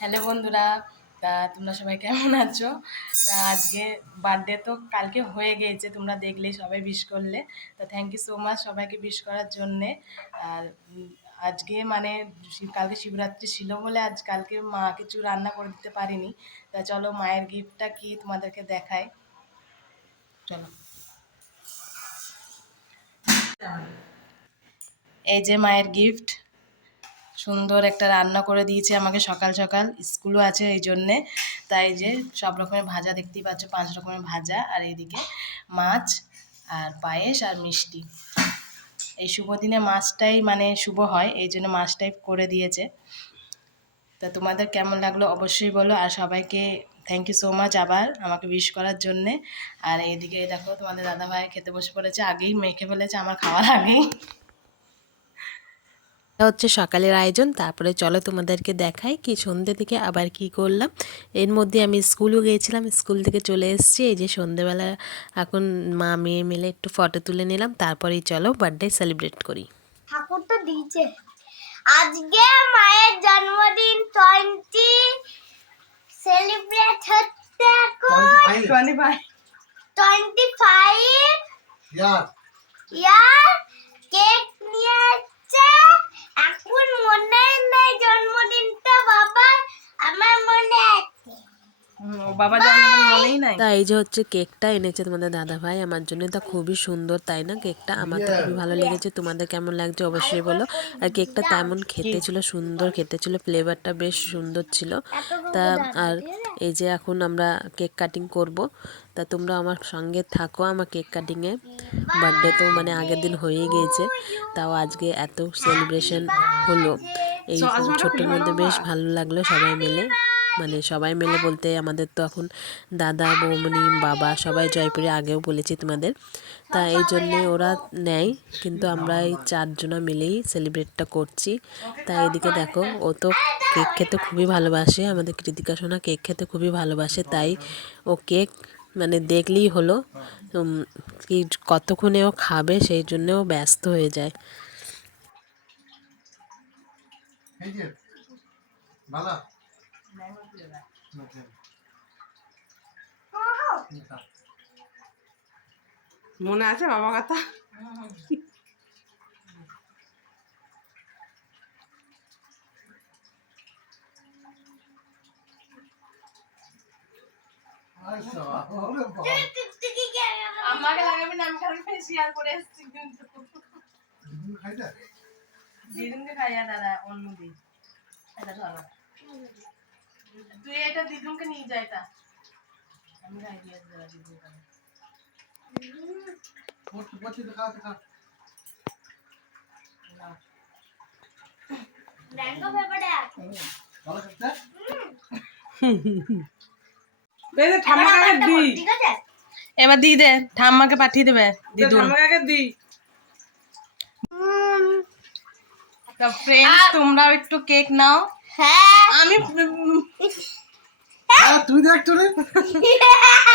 Hello বন্ধুরা, তা তোমরা সবাই কেমন আছো? তা আজকে বার্থডে তো কালকে হয়ে গিয়েছে, তোমরা দেখলেই সবাই উইশ করলে। তা থ্যাংক ইউ সো মাচ সবাইকে উইশ করার জন্যে। আর আজকে মানে কালকে শিবরাত্রি ছিল বলে কালকে মা কিছু রান্না করে দিতে পারিনি। তা চলো মায়ের গিফটটা কি তোমাদেরকে দেখাই, চলো। এই যে মায়ের গিফট, সুন্দর একটা রান্না করে দিয়েছে আমাকে, সকাল সকাল স্কুলও আছে এই জন্যে। তাই যে সব রকমের ভাজা দেখতেই পাচ্ছ, 5 রকমের ভাজা, আর এইদিকে মাছ আর পায়েস আর মিষ্টি। এই শুভ দিনে মাছটাই মানে শুভ হয়, এই জন্য মাছটাই করে দিয়েছে। তা তোমাদের কেমন লাগলো অবশ্যই বলো, আর সবাইকে থ্যাংক ইউ সো মাচ আবার আমাকে উইশ করার জন্যে। আর এইদিকে দেখো তোমাদের দাদাভাই খেতে বসে পড়েছে, আগেই মেখে ফেলেছে আমার খাওয়ার আগেই। এটা হচ্ছে সকালের আয়োজন। তারপরে চলো তোমাদেরকে দেখাই কি সন্ধ্যে থেকে আবার কি করলাম। এর মধ্যে আমি স্কুলও গিয়েছিলাম, স্কুল থেকে চলে এসেছি। এই যে সন্ধ্যেবেলা এখন মা মেয়ে মিলে একটু ফটো তুলে নিলাম, তারপরেই চলো বার্থডে সেলিব্রেট করি। ঠাকুর তো দিয়েছে। আজকে মায়ের জন্মদিন 20 সেলিব্রেট হচ্ছে এখন 25 ইয়ার কেক নিয়ে আসছে। এখন মনে নেই জন্মদিনটা বাবা, আমার মনে আছে। বাবা জন্মদিন মনেই নাই। তা এই যে হচ্ছে কেকটা এনেছে তোমাদের দাদা ভাই আমার জন্য। তা খুবই সুন্দর তাই না কেকটা? আমার তো খুবই ভালো লেগেছে। তোমাদের কেমন লাগছে অবশ্যই বলো। আর কেকটা তেমন খেতে ছিল, সুন্দর খেতে ছিল, ফ্লেভারটা বেশ সুন্দর ছিল। তা আর এই যে এখন আমরা কেক কাটিং করব। তা তোমরা আমার সঙ্গে থাকো আমার কেক কাটিংয়ে। বার্থডে তো মানে আগের দিন হয়ে গিয়েছে, তাও আজকে এত সেলিব্রেশন হলো এই ছোট্টর মধ্যে, বেশ ভালো লাগলো সবাই মিলে। মানে সবাই মিলে বলতে আমাদের তো এখন দাদা বৌমনি বাবা সবাই জয়পুরে, আগেও বলেছি তোমাদের। তা এই জন্যে ওরা নেয়, কিন্তু আমরা এই 4 জনা মিলেই সেলিব্রেটটা করছি। তাই এদিকে দেখো ও তো কেক খেতে খুবই ভালোবাসে, আমাদের কৃতিকা সোনা কেক খেতে খুবই ভালোবাসে। তাই ও কেক মানে দেখলেই হলো কি কতক্ষণে ও খাবে, সেই জন্য ও ব্যস্ত হয়ে যায়। মনে আছে বাবা কথা? আমাকে লাগাবি না, আমি খালি ফেসিয়াল করে এসেছি কিন্তু। দিদুনকে খাইয়া দাদা অন্য দিন। এটা ধরো, তুই এটা দিদুনকে নিয়ে যা, এটা আমি খাই দিয়ে দাদা দিদুনকে। ম্যাঙ্গো ফেভারিট আছে। ঠাম্মাকে দি, ঠিক আছে এবার দি দে, ঠাম্মাকে পাঠিয়ে দেবে দিদুন। ঠাম্মাকে দি। তো ফ্রেন্ডস তোমরাও একটু কেক নাও। হ্যাঁ আমি তুই দেখ তোরে।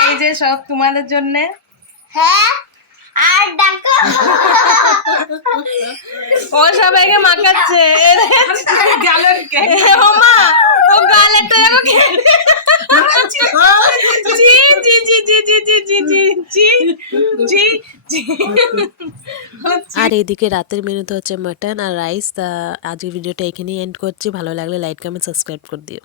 এই যে সব তোমাদের জন্য। হ্যাঁ আর দেখো ও সবাইকে মাখাচ্ছে। গালের কেক। ও মা, ও গালেরটা দেখো জি জি জি জি জি জি জি জি জি জি। আর এদিকে রাতের মেনুতে হচ্ছে মাটন আর রাইস। তা আজকের ভিডিওটা এখানেই এন্ড করছি। ভালো লাগলে লাইক কমেন্ট সাবস্ক্রাইব করে দিও।